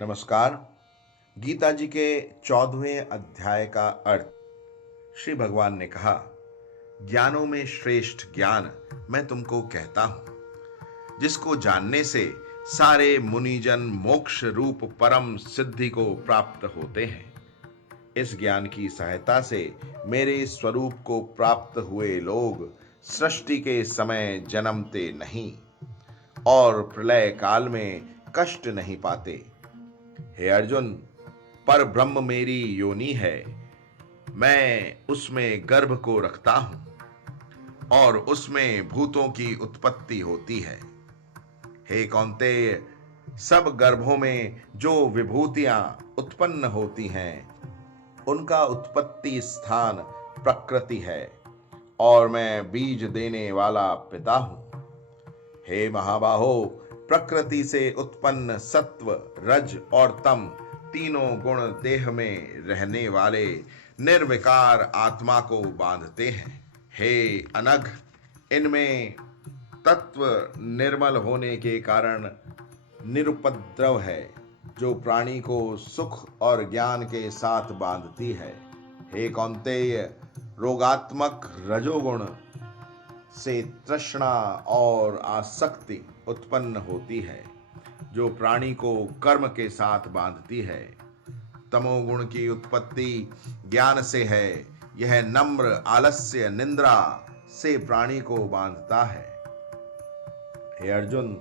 नमस्कार। गीता जी के 14वें अध्याय का अर्थ। श्री भगवान ने कहा, ज्ञानों में श्रेष्ठ ज्ञान मैं तुमको कहता हूं, जिसको जानने से सारे मुनिजन मोक्ष रूप परम सिद्धि को प्राप्त होते हैं। इस ज्ञान की सहायता से मेरे स्वरूप को प्राप्त हुए लोग सृष्टि के समय जन्मते नहीं और प्रलय काल में कष्ट नहीं पाते। हे अर्जुन, पर ब्रह्म मेरी योनि है। मैं उसमें गर्भ को रखता हूं और उसमें भूतों की उत्पत्ति होती है। हे कौन्तेय, सब गर्भों में जो विभूतियां उत्पन्न होती हैं, उनका उत्पत्ति स्थान प्रकृति है और मैं बीज देने वाला पिता हूं। हे महाबाहो, प्रकृति से उत्पन्न सत्व, रज और तम तीनों गुण देह में रहने वाले निर्विकार आत्मा को बांधते हैं। हे अनघ, इनमें तत्व निर्मल होने के कारण निरुपद्रव है, जो प्राणी को सुख और ज्ञान के साथ बांधती है। हे कौन्तेय, रोगात्मक रजोगुण से तृष्णा और आसक्ति उत्पन्न होती है, जो प्राणी को कर्म के साथ बांधती है। तमोगुण की उत्पत्ति ज्ञान से है, यह नम्र आलस्य निंद्रा से प्राणी को बांधता है। हे अर्जुन,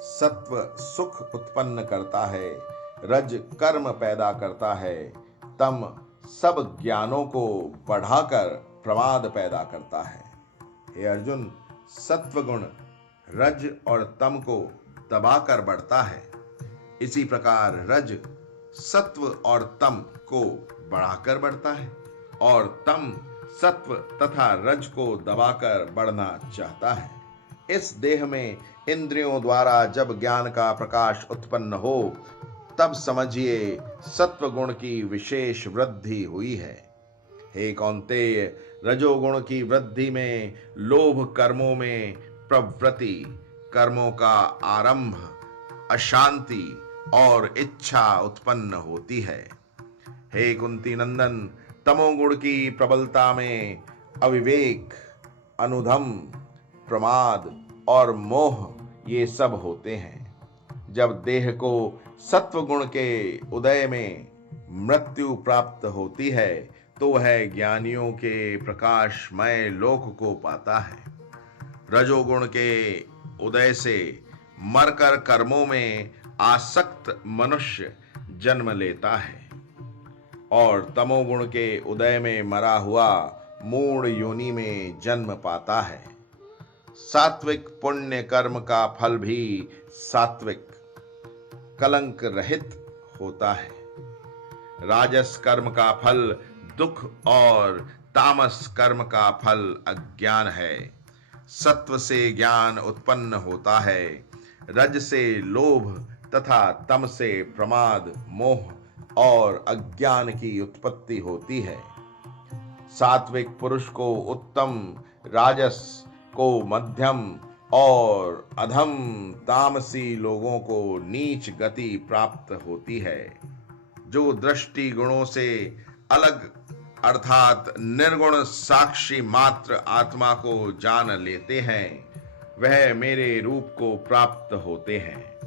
सत्व सुख उत्पन्न करता है, रज कर्म पैदा करता है, तम सब ज्ञानों को बढ़ाकर प्रमाद पैदा करता है। हे अर्जुन, सत्व गुण रज और तम को दबाकर बढ़ता है, इसी प्रकार रज सत्व और तम को बढ़ाकर बढ़ता है और तम सत्व तथा रज को दबाकर बढ़ना चाहता है। इस देह में इंद्रियों द्वारा जब ज्ञान का प्रकाश उत्पन्न हो, तब समझिए सत्व गुण की विशेष वृद्धि हुई है। हे कौन्तेय, रजोगुण की वृद्धि में लोभ कर्मों में प्रवृत्ति, कर्मों का आरंभ, अशांति और इच्छा उत्पन्न होती है। हे कुंती नंदन, तमोगुण की प्रबलता में अविवेक, अनुधम, प्रमाद और मोह ये सब होते हैं। जब देह को सत्व गुण के उदय में मृत्यु प्राप्त होती है, तो वह ज्ञानियों के प्रकाशमय लोक को पाता है। रजोगुण के उदय से मरकर कर्मों में आसक्त मनुष्य जन्म लेता है और तमोगुण के उदय में मरा हुआ मूढ़ योनि में जन्म पाता है। सात्विक पुण्य कर्म का फल भी सात्विक कलंक रहित होता है। राजस कर्म का फल दुख और तामस कर्म का फल अज्ञान है। सत्व से ज्ञान उत्पन्न होता है, रज से लोभ तथा तम से प्रमाद, मोह और अज्ञान की उत्पत्ति होती है। सात्विक पुरुष को उत्तम, राजस को मध्यम और अधम तामसी लोगों को नीच गति प्राप्त होती है। जो दृष्टि गुणों से अलग अर्थात निर्गुण साक्षी मात्र आत्मा को जान लेते हैं, वह मेरे रूप को प्राप्त होते हैं।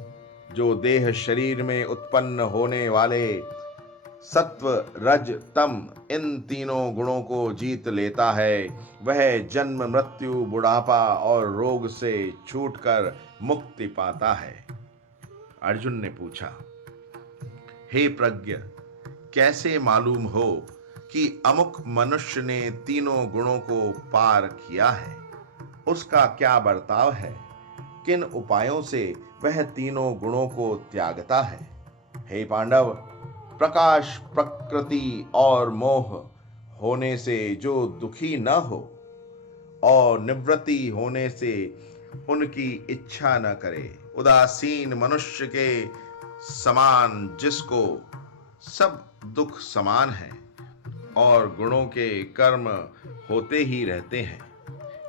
जो देह शरीर में उत्पन्न होने वाले सत्व, रज, तम इन तीनों गुणों को जीत लेता है, वह जन्म, मृत्यु, बुढ़ापा और रोग से छूटकर मुक्ति पाता है। अर्जुन ने पूछा, हे प्रज्ञ, कैसे मालूम हो कि अमुक मनुष्य ने तीनों गुणों को पार किया है? उसका क्या बर्ताव है? किन उपायों से वह तीनों गुणों को त्यागता है? हे पांडव, प्रकाश, प्रकृति और मोह होने से जो दुखी न हो और निवृत्ति होने से उनकी इच्छा न करे, उदासीन मनुष्य के समान जिसको सब दुख समान है और गुणों के कर्म होते ही रहते हैं,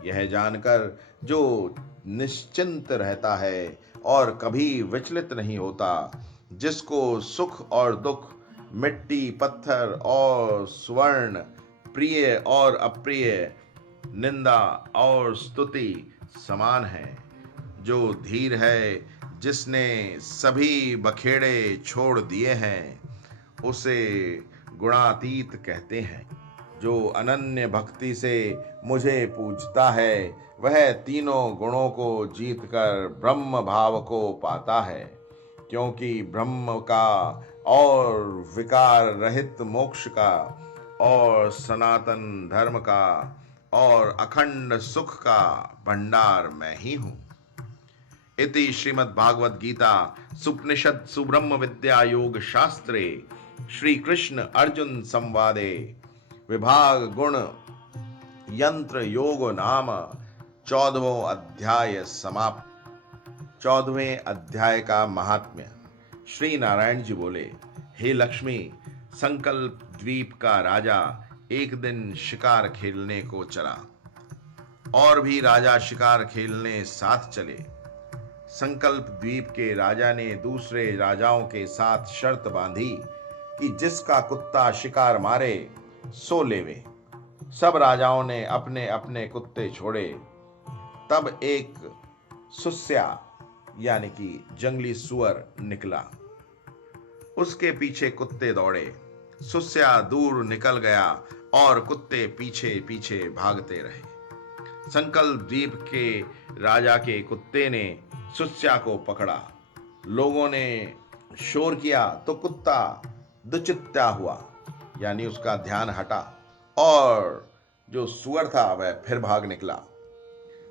यह जानकर जो निश्चिंत रहता है और कभी विचलित नहीं होता, जिसको सुख और दुख, मिट्टी पत्थर और स्वर्ण, प्रिय और अप्रिय, निंदा और स्तुति समान है। जो धीर है, जिसने सभी बखेड़े छोड़ दिए हैं, उसे गुणातीत कहते हैं। जो अनन्य भक्ति से मुझे पूजता है, वह तीनों गुणों को जीतकर ब्रह्म भाव को पाता है। क्योंकि ब्रह्म का और विकार रहित मोक्ष का और सनातन धर्म का और अखंड सुख का भंडार मैं ही हूं। इति श्रीमद्भागवत गीता सुपनिषद सुब्रह्म विद्या योग शास्त्रे श्री कृष्ण अर्जुन संवादे विभाग गुण यंत्र योग नाम 14वां अध्याय समाप्त। 14वें अध्याय का महात्म्य। श्री नारायण जी बोले, हे लक्ष्मी, संकल्प द्वीप का राजा एक दिन शिकार खेलने को चला। और भी राजा शिकार खेलने साथ चले। संकल्प द्वीप के राजा ने दूसरे राजाओं के साथ शर्त बांधी कि जिसका कुत्ता शिकार मारे सो लेवे। सब राजाओं ने अपने अपने कुत्ते छोड़े। तब एक सुस्या यानी कि जंगली सुअर निकला। उसके पीछे कुत्ते दौड़े। सुस्या दूर निकल गया और कुत्ते पीछे पीछे भागते रहे। संकल्प द्वीप के राजा के कुत्ते ने सुस्या को पकड़ा। लोगों ने शोर किया तो कुत्ता दुचित्ता हुआ, यानी उसका ध्यान हटा और जो सुअर था वह फिर भाग निकला।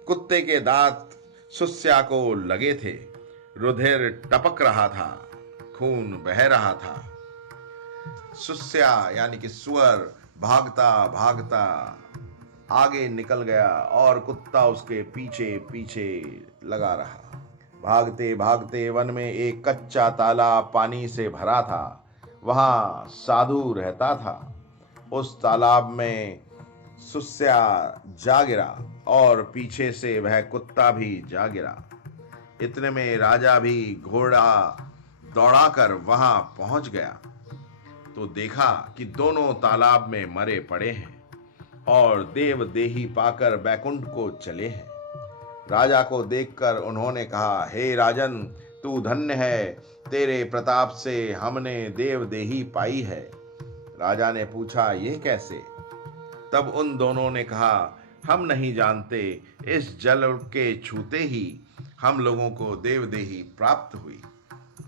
कुत्ते के दांत सुस्या को लगे थे। रुधिर टपक रहा था, खून बह रहा था। सुस्या यानी कि सुअर भागता भागता आगे निकल गया और कुत्ता उसके पीछे पीछे लगा रहा। भागते भागते वन में एक कच्चा तालाब पानी से भरा था। वहां साधु रहता था। उस तालाब में सुस्या जा गिरा और पीछे से वह कुत्ता भी जा गिरा। इतने में राजा भी घोड़ा दौड़ाकर वहां पहुंच गया तो देखा कि दोनों तालाब में मरे पड़े हैं और देव देही पाकर बैकुंठ को चले हैं। राजा को देखकर उन्होंने कहा, हे राजन, तू धन्य है, तेरे प्रताप से हमने देव देही पाई है। राजा ने पूछा, ये कैसे? तब उन दोनों ने कहा, हम नहीं जानते, इस जल के छूते ही हम लोगों को देव देही प्राप्त हुई।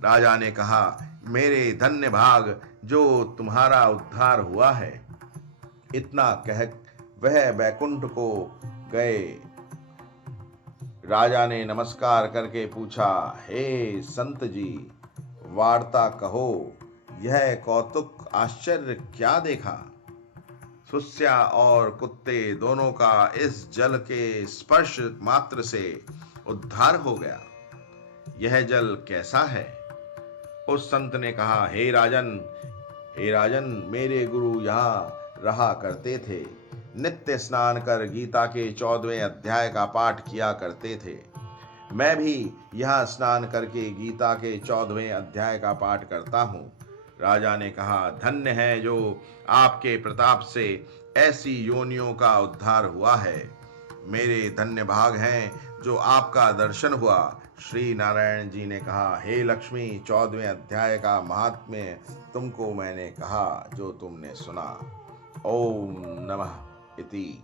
राजा ने कहा, मेरे धन्य भाग जो तुम्हारा उद्धार हुआ है। इतना कह वह बैकुंठ को गए। राजा ने नमस्कार करके पूछा, हे संत जी, वार्ता कहो, यह कौतुक आश्चर्य क्या देखा? सुस्या और कुत्ते दोनों का इस जल के स्पर्श मात्र से उद्धार हो गया। यह जल कैसा है? उस संत ने कहा, हे राजन, मेरे गुरु यहाँ रहा करते थे। नित्य स्नान कर गीता के 14वें अध्याय का पाठ किया करते थे। मैं भी यहाँ स्नान करके गीता के 14वें अध्याय का पाठ करता हूँ। राजा ने कहा, धन्य है जो आपके प्रताप से ऐसी योनियों का उद्धार हुआ है। मेरे धन्य भाग हैं जो आपका दर्शन हुआ। श्री नारायण जी ने कहा, हे लक्ष्मी, 14वें अध्याय का महात्म्य तुमको मैंने कहा जो तुमने सुना। ओम नमः इति।